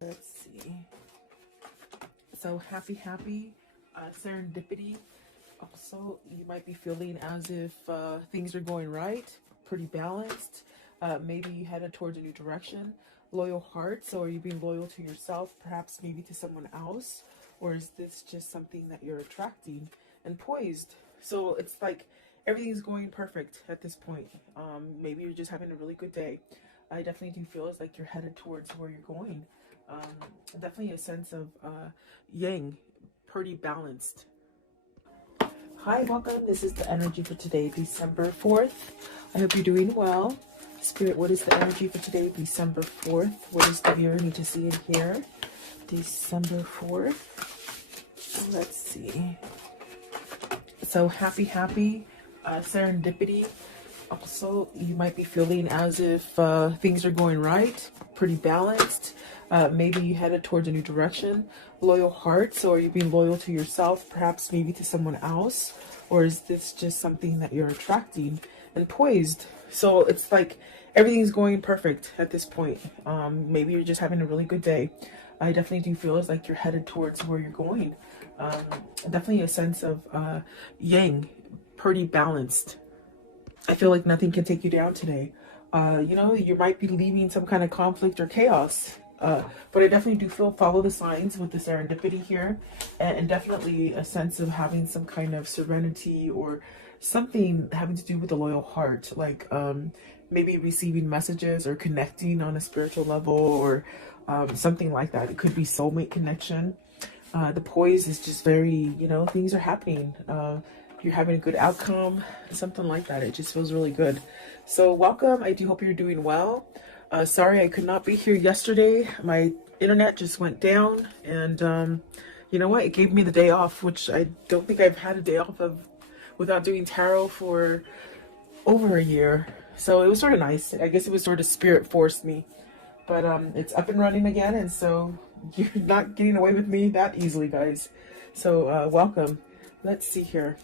Let's see. So happy serendipity. Also, you might be feeling as if things are going right, pretty balanced. Maybe you headed towards a new direction. Loyal heart. So, are you being loyal to yourself, perhaps maybe to someone else? Or is this just something that you're attracting? And poised. So, it's like everything's going perfect at this point. Maybe you're just having a really good day. I definitely do feel it's like you're headed towards where you're going. Definitely a sense of yang, pretty balanced. Hi, welcome. This is the energy for today, December 4th. I hope you're doing well. Spirit, what is the energy for today, December 4th? What does the viewer need to see and hear? December 4th. Let's see. So happy serendipity. Also, you might be feeling as if things are going right, pretty balanced. Maybe you headed towards a new direction. Loyal heart. So, are you being loyal to yourself, perhaps maybe to someone else? Or is this just something that you're attracting? And poised. So, it's like everything's going perfect at this point. Maybe you're just having a really good day. I definitely do feel it's like you're headed towards where you're going. Definitely a sense of yang, pretty balanced. I feel like nothing can take you down today. You might be leaving some kind of conflict or chaos. But I definitely do feel follow the signs with the serendipity here, and definitely a sense of having some kind of serenity or something having to do with the loyal heart, like maybe receiving messages or connecting on a spiritual level or something like that. It could be soulmate connection. The poise is just very, things are happening. You're having a good outcome, something like that. It just feels really good. So welcome. I do hope you're doing well. Sorry I could not be here yesterday. My internet just went down, and you know what? It gave me the day off, which I don't think I've had a day off of without doing tarot for over a year. So it was sort of nice. I guess it was sort of spirit forced me. But it's up and running again, and so you're not getting away with me that easily, guys. So welcome. Let's see here.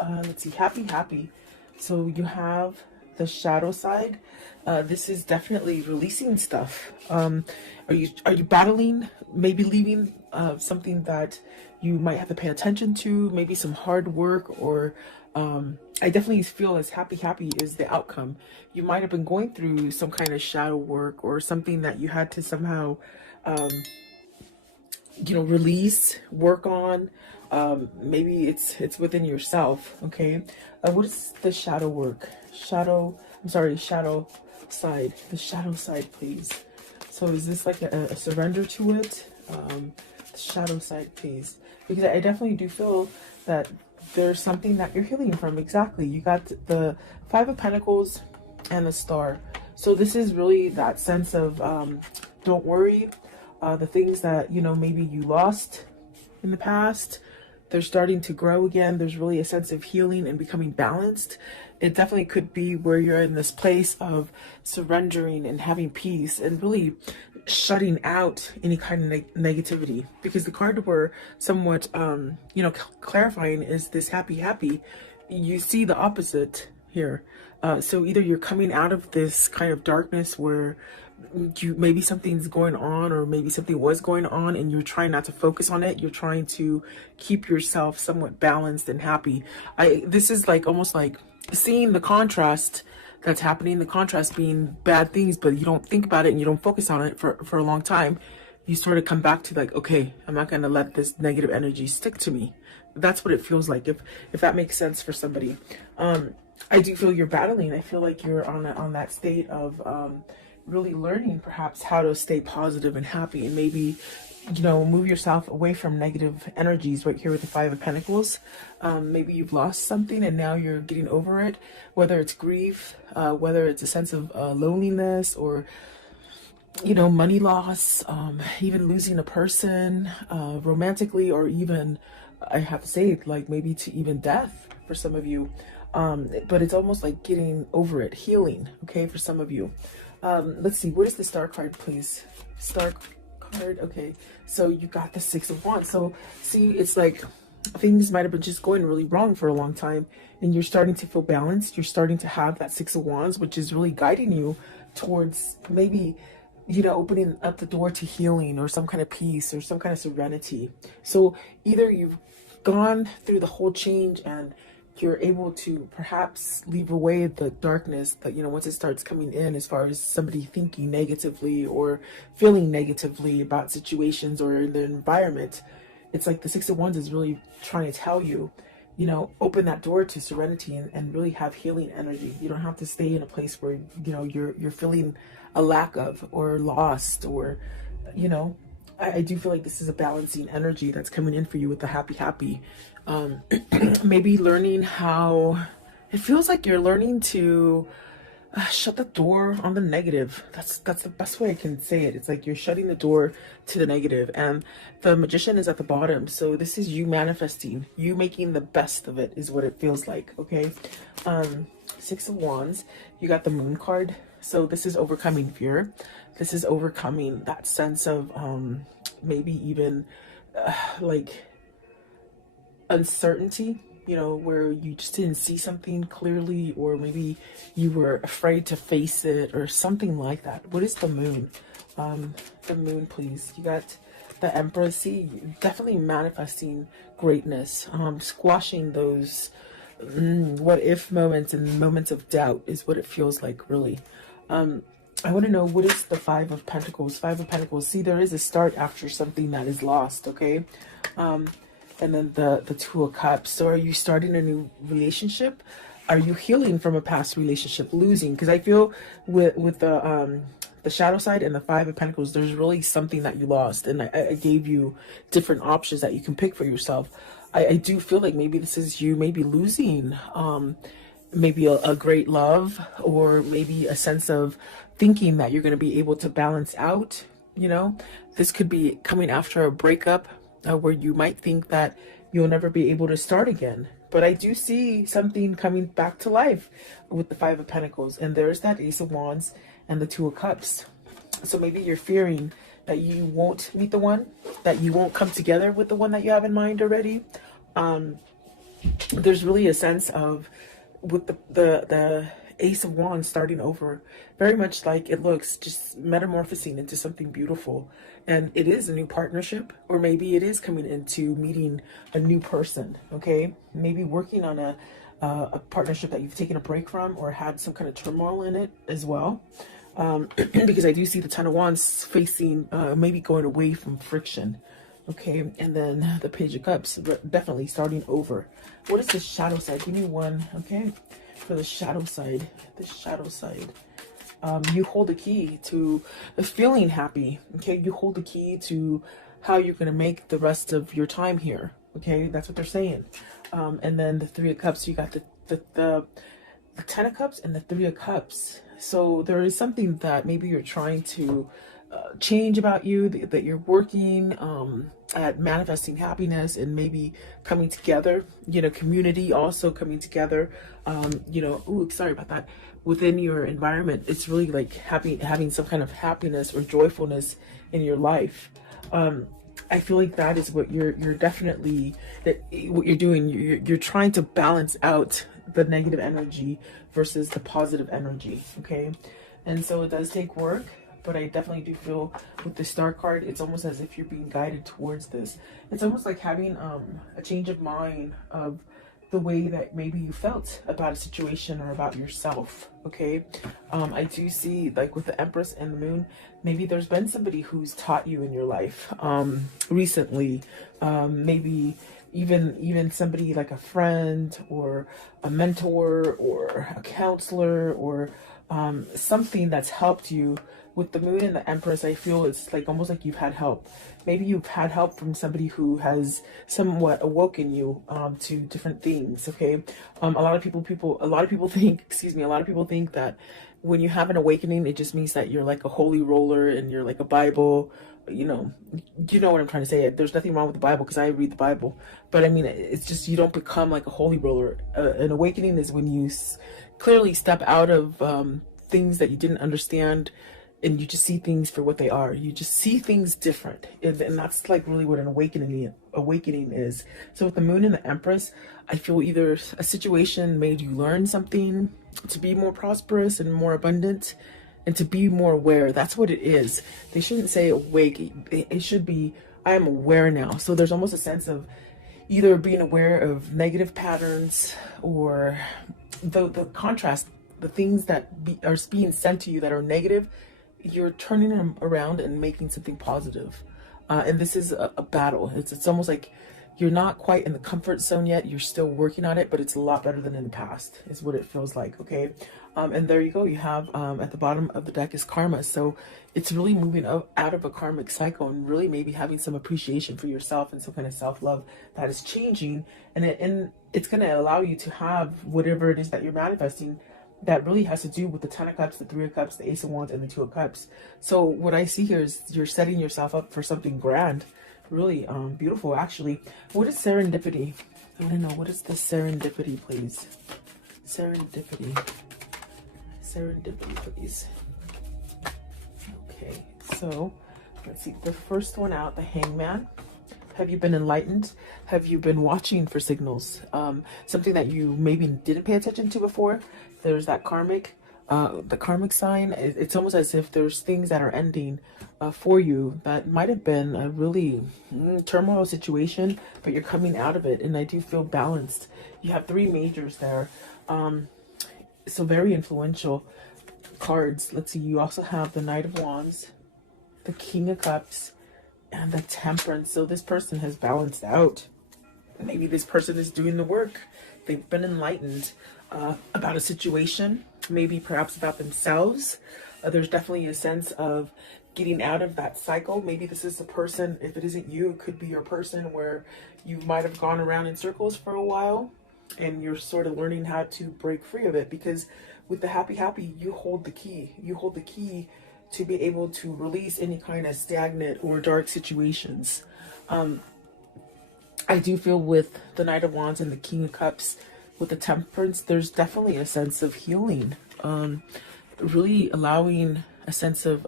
Let's see. Happy. So you have the shadow side. This is definitely releasing stuff. Are you battling? Maybe leaving something that you might have to pay attention to. Maybe some hard work, or I definitely feel as happy is the outcome. You might have been going through some kind of shadow work or something that you had to somehow release, work on. Maybe it's within yourself. Okay. What is the shadow work? Shadow side. The shadow side, please. So is this like a surrender to it? The shadow side, please. Because I definitely do feel that there's something that you're healing from. Exactly. You got the Five of Pentacles and the Star. So this is really that sense of don't worry. The things that, maybe you lost in the past, they're starting to grow again. There's really a sense of healing and becoming balanced. It definitely could be where you're in this place of surrendering and having peace and really shutting out any kind of negativity, because the card we're somewhat clarifying is this happy. You see the opposite here. So either you're coming out of this kind of darkness where maybe something's going on, or maybe something was going on and you're trying not to focus on it. You're trying to keep yourself somewhat balanced and happy. This is like almost like seeing the contrast that's happening, the contrast being bad things, but you don't think about it and you don't focus on it for a long time. You sort of come back to like, okay, I'm not going to let this negative energy stick to me. That's what it feels like, if that makes sense for somebody. I do feel you're battling. I feel like you're on that state of really learning perhaps how to stay positive and happy, and maybe move yourself away from negative energies. Right here with the Five of Pentacles, maybe you've lost something and now you're getting over it, whether it's grief, whether it's a sense of loneliness, or money loss, even losing a person romantically, or even, I have to say, like maybe to even death for some of you. But it's almost like getting over it, healing, okay, for some of you. Let's see, what is the Star card, please? Star card. Okay, so you got the Six of Wands. So see, it's like things might have been just going really wrong for a long time, and you're starting to feel balanced. You're starting to have that Six of Wands, which is really guiding you towards maybe opening up the door to healing or some kind of peace or some kind of serenity. So either you've gone through the whole change and you're able to perhaps leave away the darkness that, once it starts coming in, as far as somebody thinking negatively or feeling negatively about situations or the environment. It's like the Six of Wands is really trying to tell you, open that door to serenity and really have healing energy. You don't have to stay in a place where, you're feeling a lack of or lost or, I do feel like this is a balancing energy that's coming in for you with the happy. Maybe learning how, it feels like you're learning to shut the door on the negative. That's the best way I can say it. It's like you're shutting the door to the negative, and the Magician is at the bottom. So this is you manifesting, you making the best of it is what it feels like. Okay. Six of Wands, you got the Moon card. So this is overcoming fear. This is overcoming that sense of maybe even like uncertainty, where you just didn't see something clearly, or maybe you were afraid to face it or something like that. What is the Moon? The Moon, please. You got the Empress. See, definitely manifesting greatness, squashing those what if moments and moments of doubt is what it feels like, really. I want to know, what is the Five of Pentacles? Five of Pentacles. See, there is a start after something that is lost, okay? And then the Two of Cups. So are you starting a new relationship? Are you healing from a past relationship, losing? Because I feel with the shadow side and the Five of Pentacles, there's really something that you lost. And I gave you different options that you can pick for yourself. I do feel like maybe this is you maybe losing maybe a great love, or maybe a sense of thinking that you're going to be able to balance out. This could be coming after a breakup where you might think that you'll never be able to start again. But I do see something coming back to life with the Five of Pentacles, and there's that Ace of Wands and the Two of Cups. So maybe you're fearing that you won't meet the one, that you won't come together with the one that you have in mind already. There's really a sense of, with the Ace of Wands starting over, very much like it looks, just metamorphosing into something beautiful. And it is a new partnership, or maybe it is coming into meeting a new person, okay? Maybe working on a partnership that you've taken a break from or had some kind of turmoil in it as well. Because I do see the Ten of Wands facing, maybe going away from friction. Okay, and then the Page of Cups, definitely starting over. What is the shadow side? Give me one, okay? For the shadow side, you hold the key to feeling happy, okay? You hold the key to how you're going to make the rest of your time here, okay? That's what they're saying. And then the Three of Cups, you got the Ten of Cups and the Three of Cups. So there is something that maybe you're trying to change about you, that you're working at manifesting happiness and maybe coming together, community also coming together, ooh, sorry about that, within your environment. It's really like having some kind of happiness or joyfulness in your life. I feel like that is what you're definitely, what you're doing. You're trying to balance out the negative energy versus the positive energy, okay? And so it does take work, but I definitely do feel with the Star card, it's almost as if you're being guided towards this. It's almost like having a change of mind of the way that maybe you felt about a situation or about yourself, okay? I do see, like with the Empress and the Moon, maybe there's been somebody who's taught you in your life recently, maybe even somebody like a friend or a mentor or a counselor, or something that's helped you. With the Moon and the Empress, I feel it's like almost like you've had help. Maybe you've had help from somebody who has somewhat awoken you to different things, okay? A lot of people think, a lot of people think that when you have an awakening, it just means that you're like a holy roller and you're like a Bible. You know what I'm trying to say. There's nothing wrong with the Bible because I read the Bible, but I mean, it's just you don't become like a holy roller. An awakening is when you clearly step out of things that you didn't understand, and you just see things for what they are. You just see things different, and that's like really what an awakening is. So with the Moon and the Empress, I feel either a situation made you learn something to be more prosperous and more abundant, and to be more aware. That's what it is. They shouldn't say awake. It should be, I am aware now. So there's almost a sense of either being aware of negative patterns, or the contrast, the things that are being sent to you that are negative, you're turning them around and making something positive. And this is a battle. It's almost like you're not quite in the comfort zone yet. You're still working on it, but it's a lot better than in the past, is what it feels like. Okay. And there you go. You have at the bottom of the deck is karma. So it's really moving out of a karmic cycle, and really maybe having some appreciation for yourself and some kind of self-love that is changing. And it's going to allow you to have whatever it is that you're manifesting that really has to do with the Ten of Cups, the Three of Cups, the Ace of Wands, and the Two of Cups. So what I see here is you're setting yourself up for something grand. Really beautiful, actually. What is serendipity? I want to know, what is the serendipity, please? Serendipity. Serendipity, please. Okay, so let's see. The first one out, the Hangman. Have you been enlightened? Have you been watching for signals? Something that you maybe didn't pay attention to before. There's that karmic, the karmic sign. It's almost as if there's things that are ending for you that might have been a really turmoil situation, but you're coming out of it. And I do feel balanced. You have three majors there. So very influential cards. Let's see. You also have the Knight of Wands, the King of Cups, and the Temperance. So this person has balanced out. Maybe this person is doing the work. They've been enlightened about a situation, maybe perhaps about themselves. There's definitely a sense of getting out of that cycle. Maybe this is a person, if it isn't you, it could be your person, where you might have gone around in circles for a while and you're sort of learning how to break free of it. Because with the happy, you hold the key. You hold the key to be able to release any kind of stagnant or dark situations. I do feel with the Knight of Wands and the King of Cups, with the Temperance, there's definitely a sense of healing. Really allowing a sense of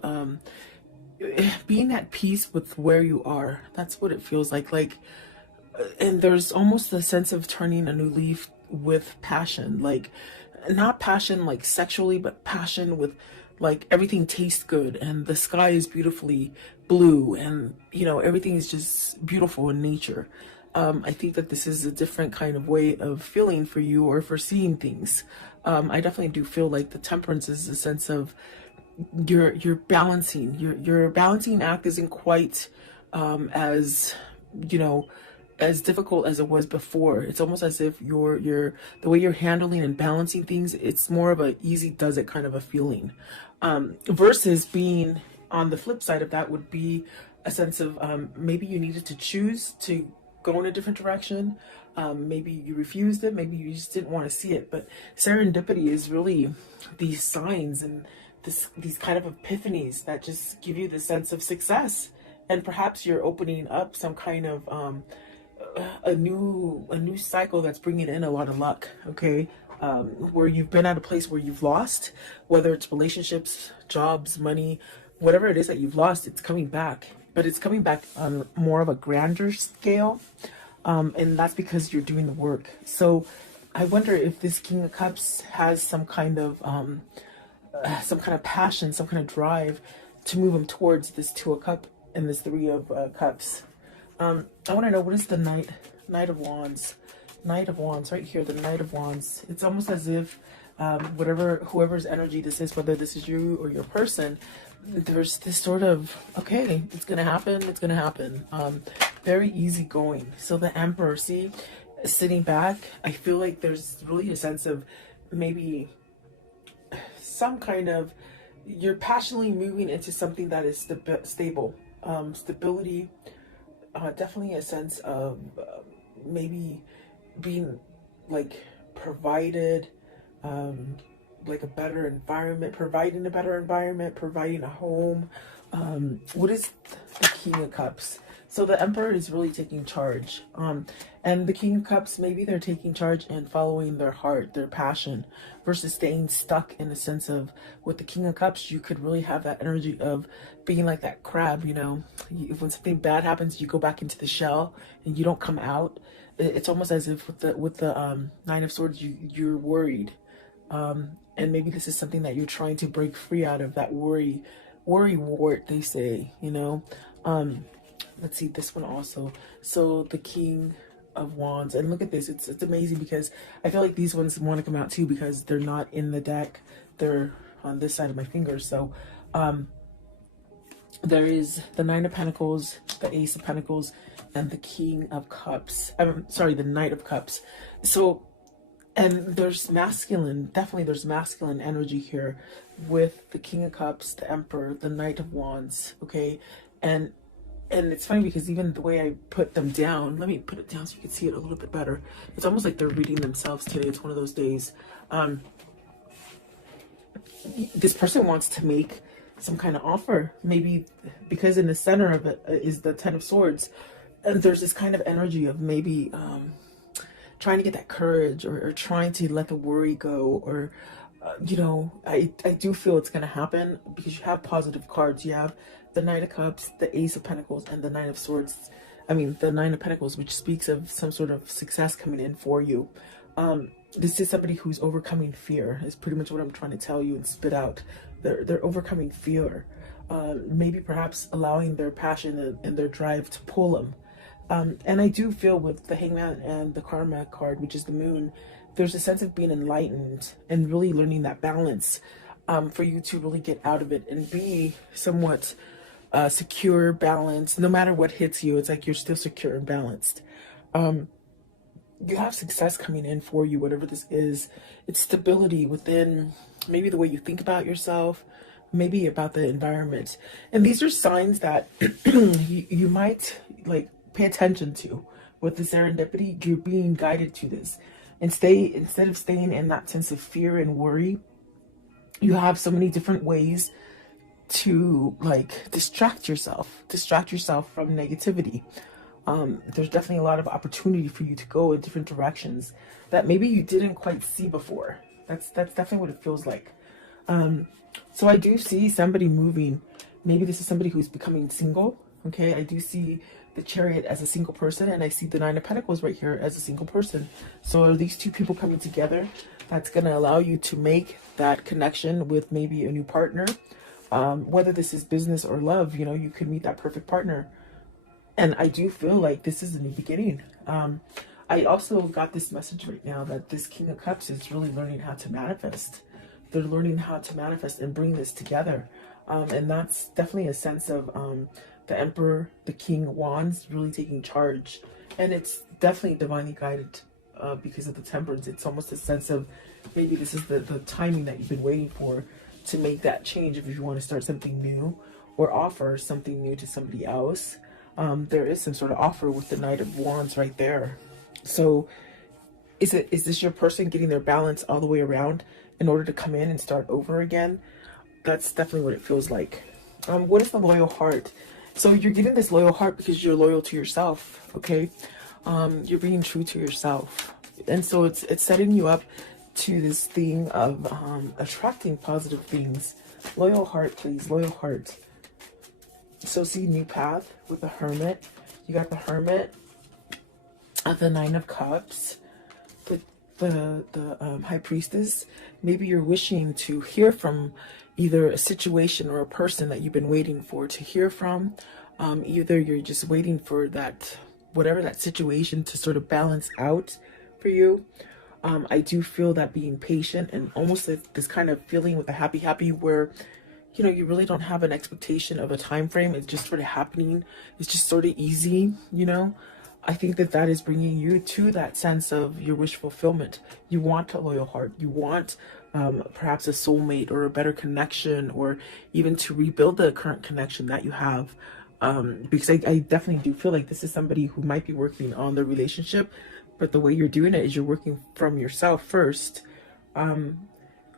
being at peace with where you are. That's what it feels like. And there's almost a sense of turning a new leaf with passion. Like, not passion like sexually, but passion with like everything tastes good and the sky is beautifully blue, and you know, everything is just beautiful in nature. I think that this is a different kind of way of feeling for you, or for seeing things. I definitely do feel like the Temperance is a sense of you're balancing. Your balancing act isn't quite as, you know, as difficult as it was before. It's almost as if the way you're handling and balancing things, it's more of a easy does it kind of a feeling. Versus being on the flip side of that would be a sense of maybe you needed to choose to go in a different direction. Maybe you refused it, maybe you just didn't want to see it. But serendipity is really these signs and these kind of epiphanies that just give you the sense of success. And perhaps you're opening up some kind of a new cycle that's bringing in a lot of luck. Okay, where you've been at a place where you've lost, whether it's relationships, jobs, money, whatever it is that you've lost, it's coming back. But it's coming back on more of a grander scale, and that's because you're doing the work. So I wonder if this King of Cups has some kind of passion, some kind of drive to move him towards this Two of Cups and this Three of Cups. I want to know, what is the Knight of Wands? Knight of Wands, right here, the Knight of Wands. It's almost as if whoever's energy this is, whether this is you or your person, there's this sort of, okay, it's gonna happen. Very easygoing. So the Emperor, see, sitting back, I feel like there's really a sense of maybe some kind of, you're passionately moving into something that is stable. Stability, definitely a sense of maybe being like provided, like a better environment, providing a home. What is the King of Cups? So the Emperor is really taking charge. And the King of Cups, maybe they're taking charge and following their heart, their passion, versus staying stuck in the sense of, with the King of Cups, you could really have that energy of being like that crab, you know, when something bad happens, you go back into the shell and you don't come out. It's almost as if with the Nine of Swords, you're worried. And maybe this is something that you're trying to break free out of, that worry wart, they say, you know. Let's see this one also. So the King of Wands, and look at this, it's amazing because I feel like these ones want to come out too because they're not in the deck, they're on this side of my finger. So there is the Nine of Pentacles, the Ace of Pentacles, and the King of Cups. I'm sorry, the Knight of Cups. So, and there's masculine, definitely there's masculine energy here with the King of Cups, the Emperor, the Knight of Wands, okay? And it's funny because even the way I put them down, let me put it down so you can see it a little bit better. It's almost like they're reading themselves today. It's one of those days. This person wants to make some kind of offer, maybe because in the center of it is the Ten of Swords, and there's this kind of energy of maybe trying to get that courage, or trying to let the worry go, or you know, I do feel it's going to happen because you have positive cards. You have the Knight of Cups, the Ace of Pentacles, and the Nine of Swords. I mean, the Nine of Pentacles, which speaks of some sort of success coming in for you. This is somebody who's overcoming fear, is pretty much what I'm trying to tell you and spit out. They're overcoming fear. Maybe perhaps allowing their passion and their drive to pull them. And I do feel with the Hangman and the Karma card, which is the Moon, there's a sense of being enlightened and really learning that balance for you to really get out of it and be somewhat secure, balanced. No matter what hits you, it's like you're still secure and balanced. You have success coming in for you, whatever this is. It's stability within maybe the way you think about yourself, maybe about the environment. And these are signs that you might like pay attention to. With the serendipity, you're being guided to this. And instead of staying in that sense of fear and worry, you have so many different ways to like distract yourself from negativity. There's definitely a lot of opportunity for you to go in different directions that maybe you didn't quite see before. That's definitely what it feels like. So I do see somebody moving. Maybe this is somebody who's becoming single. Okay, I do see the Chariot as a single person, and I see the Nine of Pentacles right here as a single person. So are these two people coming together? That's going to allow you to make that connection with maybe a new partner. Whether this is business or love, you know, you could meet that perfect partner. And I do feel like this is a new beginning. I also got this message right now that this King of Cups is really learning how to manifest. They're learning how to manifest and bring this together. And that's definitely a sense of the Emperor, the King of Wands, really taking charge. And it's definitely divinely guided because of the Temperance. It's almost a sense of maybe this is the timing that you've been waiting for to make that change if you want to start something new or offer something new to somebody else. There is some sort of offer with the Knight of Wands right there. So is this your person getting their balance all the way around in order to come in and start over again? That's definitely what it feels like. What is the Loyal Heart? So you're getting this loyal heart because you're loyal to yourself, okay? You're being true to yourself. And so it's setting you up to this thing of attracting positive things. Loyal heart, please. Loyal heart. So see new path with the Hermit. You got the Hermit, the Nine of Cups, the High Priestess. Maybe you're wishing to hear from either a situation or a person that you've been waiting for to hear from. Either you're just waiting for that, whatever that situation to sort of balance out for you. I do feel that being patient and almost this kind of feeling with the happy where, you know, you really don't have an expectation of a time frame. It's just sort of happening. It's just sort of easy, you know. I think that is bringing you to that sense of your wish fulfillment. You want a loyal heart. You want perhaps a soulmate or a better connection, or even to rebuild the current connection that you have. Because I definitely do feel like this is somebody who might be working on the relationship, but the way you're doing it is you're working from yourself first.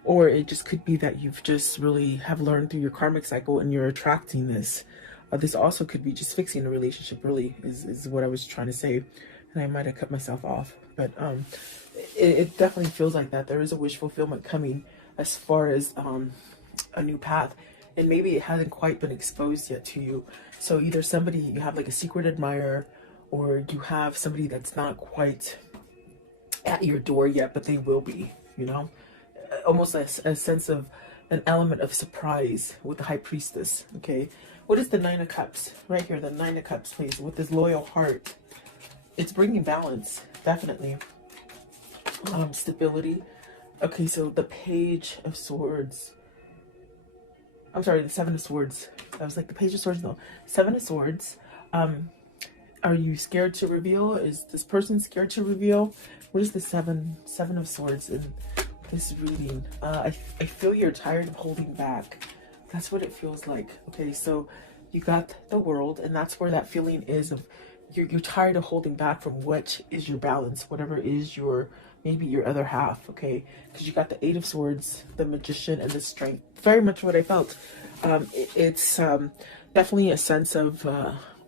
Or it just could be that you've just really have learned through your karmic cycle and you're attracting this. This also could be just fixing a relationship, really, is what I was trying to say. And I might have cut myself off. But it definitely feels like that. There is a wish fulfillment coming as far as a new path. And maybe it hasn't quite been exposed yet to you. So either somebody, you have like a secret admirer, or you have somebody that's not quite at your door yet, but they will be, you know. almost a sense of an element of surprise with the High Priestess. Okay, what is the Nine of Cups right here? The Nine of Cups, please, with this loyal heart. It's bringing balance, definitely. Stability. Okay, so the Page of Swords. I'm sorry, the Seven of Swords. I was like, the Page of Swords, no. Seven of Swords. Are you scared to reveal? Is this person scared to reveal? What is the Seven of Swords in this reading? I feel you're tired of holding back. That's what it feels like. Okay, so you got the World, and that's where that feeling is of you're tired of holding back from what is your balance, whatever is your, maybe your other half, okay? Because you got the Eight of Swords, the Magician, and the Strength. Very much what I felt. It's definitely a sense of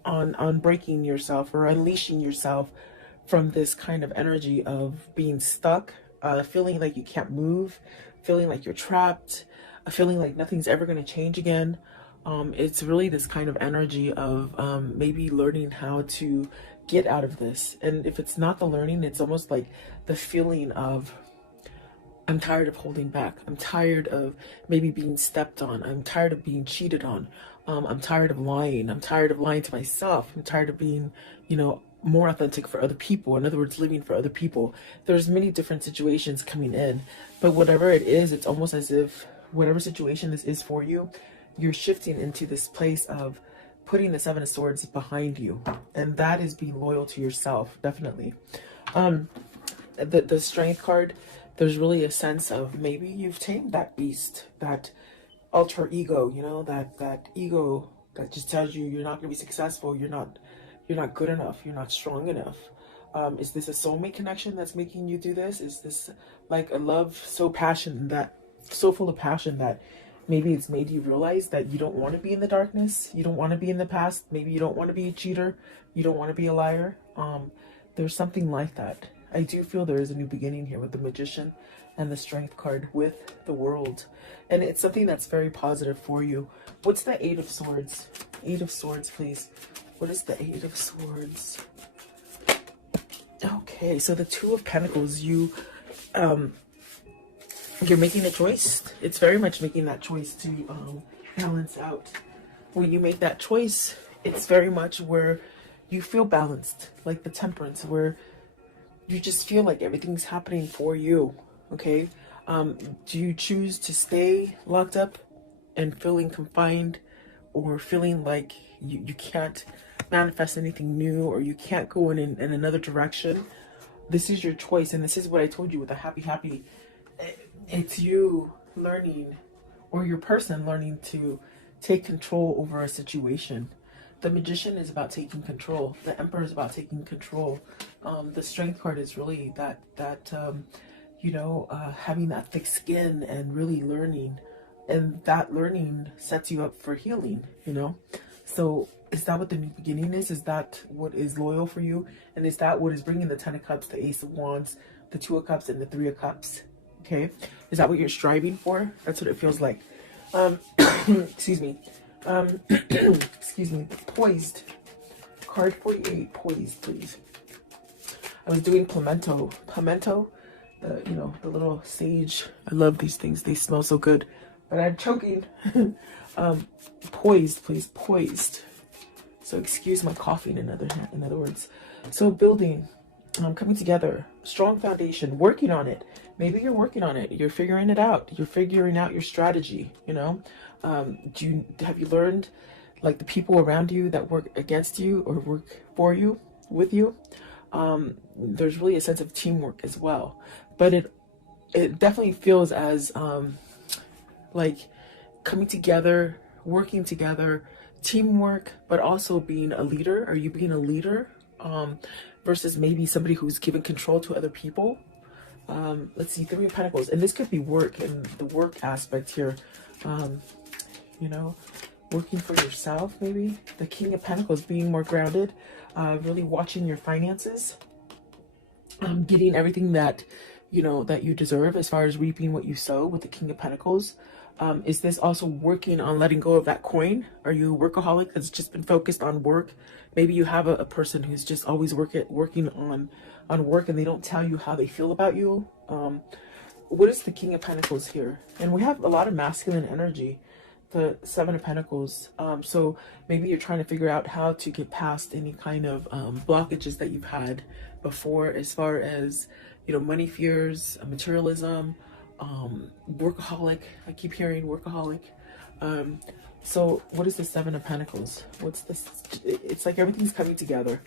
on breaking yourself or unleashing yourself from this kind of energy of being stuck, feeling like you can't move, feeling like you're trapped, feeling like nothing's ever going to change again. It's really this kind of energy of maybe learning how to get out of this. And if it's not the learning, it's almost like the feeling of, I'm tired of holding back. I'm tired of maybe being stepped on. I'm tired of being cheated on. I'm tired of lying. I'm tired of lying to myself. I'm tired of being, you know, more authentic for other people. In other words, living for other people. There's many different situations coming in, but whatever it is, it's almost as if whatever situation this is for you, you're shifting into this place of putting the Seven of Swords behind you. And that is being loyal to yourself, definitely. The Strength card, there's really a sense of maybe you've tamed that beast, that alter ego, you know, that ego that just tells you you're not going to be successful, you're not good enough, you're not strong enough. Is this a soulmate connection that's making you do this? Is this like a love so full of passion that maybe it's made you realize that you don't want to be in the darkness, you don't want to be in the past, maybe you don't want to be a cheater, you don't want to be a liar? There's something like that. I do feel there is a new beginning here with the Magician and the Strength card with the World. And it's something that's very positive for you. What's the Eight of Swords? Eight of Swords, please. What is the Eight of Swords? Okay, so the Two of Pentacles, you're making a choice. It's very much making that choice to balance out. When you make that choice, it's very much where you feel balanced, like the Temperance, where you just feel like everything's happening for you, okay? Do you choose to stay locked up and feeling confined, or feeling like you can't manifest anything new, or you can't go in another direction? This is your choice, and this is what I told you with the happy. It's you learning, or your person learning to take control over a situation. The Magician is about taking control. The Emperor is about taking control. The Strength card is really that having that thick skin and really learning, and that learning sets you up for healing. You know, so is that what the new beginning is? Is that what is loyal for you? And is that what is bringing the Ten of Cups, the Ace of Wands, the Two of Cups, and the Three of Cups? Okay, is that what you're striving for? That's what it feels like. Excuse me. Excuse me. Poised. Card 48. Poised, please. I was doing pimento. Pimento, the little sage. I love these things. They smell so good. But I'm choking. Poised, please. Poised. So excuse my coughing. In other words. So building. Coming together. Strong foundation. Working on it. Maybe you're working on it. You're figuring it out. You're figuring out your strategy. You know. Have you learned, like, the people around you that work against you or work for you, with you? There's really a sense of teamwork as well, but it definitely feels as like coming together, working together, teamwork, but also being a leader. Are you being a leader versus maybe somebody who's giving control to other people? Let's see, Three of Pentacles, and this could be work, and the work aspect here. Working for yourself, maybe. The King of Pentacles, being more grounded, really watching your finances, getting everything that you deserve as far as reaping what you sow with the King of Pentacles. Is this also working on letting go of that coin? Are you a workaholic that's just been focused on work? Maybe you have a person who's just always working on work, and they don't tell you how they feel about you. what is the King of Pentacles here? And we have a lot of masculine energy, the Seven of Pentacles. So maybe you're trying to figure out how to get past any kind of blockages that you've had before, as far as, you know, money fears, materialism, workaholic. I keep hearing workaholic. So what is the Seven of Pentacles? What's this? It's like everything's coming together.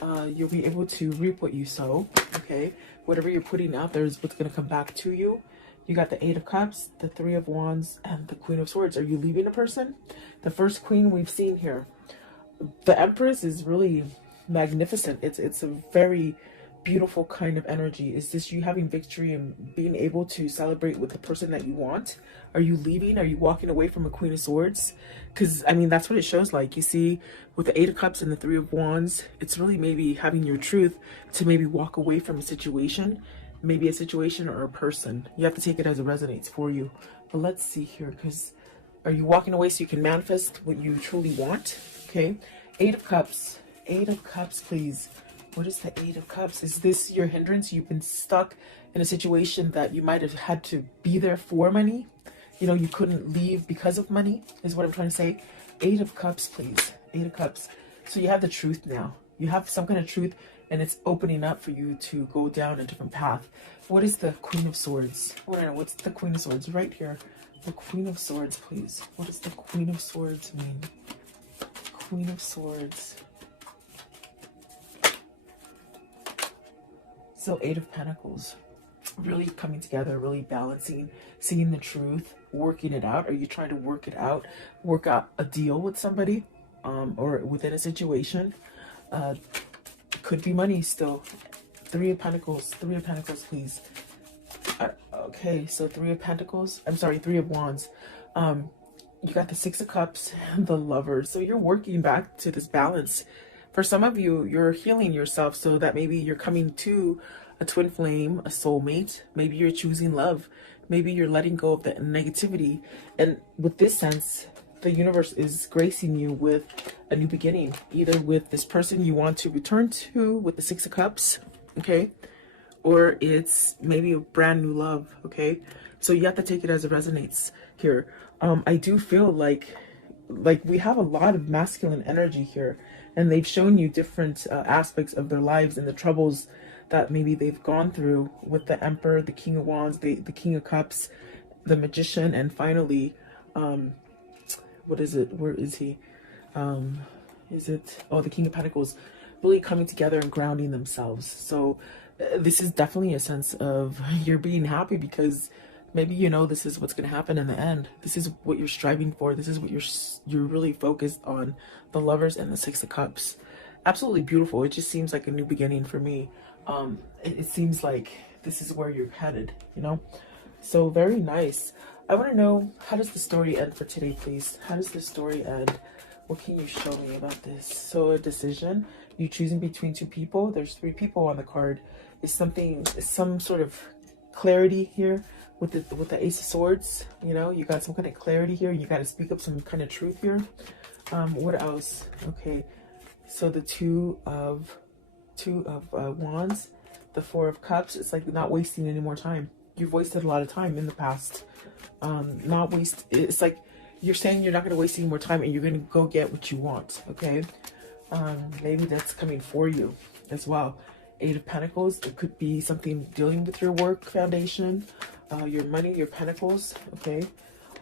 You'll be able to reap what you sow. Okay, whatever you're putting out there is what's going to come back to you. You got the Eight of Cups, the Three of Wands, and the Queen of Swords. Are you leaving a person? The first queen we've seen here. The Empress is really magnificent. It's a very beautiful kind of energy. Is this you having victory and being able to celebrate with the person that you want? Are you leaving? Are you walking away from a Queen of Swords? Because, I mean, that's what it shows like. You see, with the Eight of Cups and the Three of Wands, it's really maybe having your truth to maybe walk away from a situation, maybe a situation or a person. You have to take it as it resonates for you. But let's see here, because are you walking away so you can manifest what you truly want? Okay, Eight of Cups. Eight of Cups, please. What is the Eight of Cups? Is this your hindrance? You've been stuck in a situation that you might have had to be there for money. You know, you couldn't leave because of money, is what I'm trying to say. Eight of Cups, please. Eight of Cups. So you have the truth now. You have some kind of truth, and it's opening up for you to go down a different path. What is the Queen of Swords? What's the Queen of Swords? Right here. The Queen of Swords, please. What does the Queen of Swords mean? Queen of Swords. So Eight of Pentacles. Really coming together, really balancing, seeing the truth, working it out. Are you trying to work it out? Work out a deal with somebody, or within a situation? Could be money still. Three of Pentacles. Three of Pentacles, please. Okay, so Three of Pentacles. I'm sorry, Three of Wands. You got the Six of Cups and the Lovers. So you're working back to this balance. For some of you, you're healing yourself so that maybe you're coming to a twin flame, a soulmate. Maybe you're choosing love. Maybe you're letting go of the negativity. And with this sense, the universe is gracing you with a new beginning, either with this person you want to return to with the Six of Cups, okay? Or it's maybe a brand new love, okay? So you have to take it as it resonates here. I do feel like we have a lot of masculine energy here, and they've shown you different aspects of their lives and the troubles that maybe they've gone through with the Emperor, the King of Wands, the King of Cups, the Magician, and finally, what is it? Where is he? Is it? Oh, the King of Pentacles, really coming together and grounding themselves. So this is definitely a sense of you're being happy because maybe you know this is what's going to happen in the end. This is what you're striving for. This is what you're really focused on. The Lovers and the Six of Cups. Absolutely beautiful. It just seems like a new beginning for me. It seems like this is where you're headed, you know? So very nice. I want to know, how does the story end for today, please? How does the story end? What can you show me about this? So a decision, you choosing between two people. There's three people on the card. Is some sort of clarity here with the Ace of Swords? You know, you got some kind of clarity here. You got to speak up some kind of truth here. What else? Okay, so the Two of Wands, the Four of Cups. It's like not wasting any more time. You've wasted a lot of time in the past. It's like you're saying you're not going to waste any more time and you're going to go get what you want. Okay, maybe that's coming for you as well. Eight of Pentacles. It could be something dealing with your work foundation, your money, your pentacles. Okay,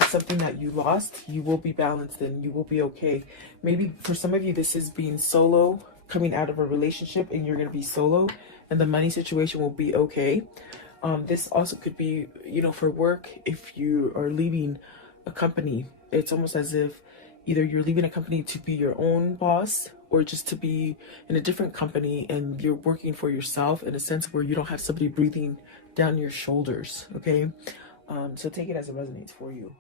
something that you lost. You will be balanced and you will be okay. Maybe for some of you this is being solo, coming out of a relationship, and you're going to be solo and the money situation will be okay. This also could be, you know, for work. If you are leaving a company, it's almost as if either you're leaving a company to be your own boss or just to be in a different company and you're working for yourself in a sense where you don't have somebody breathing down your shoulders. Okay, so take it as it resonates for you.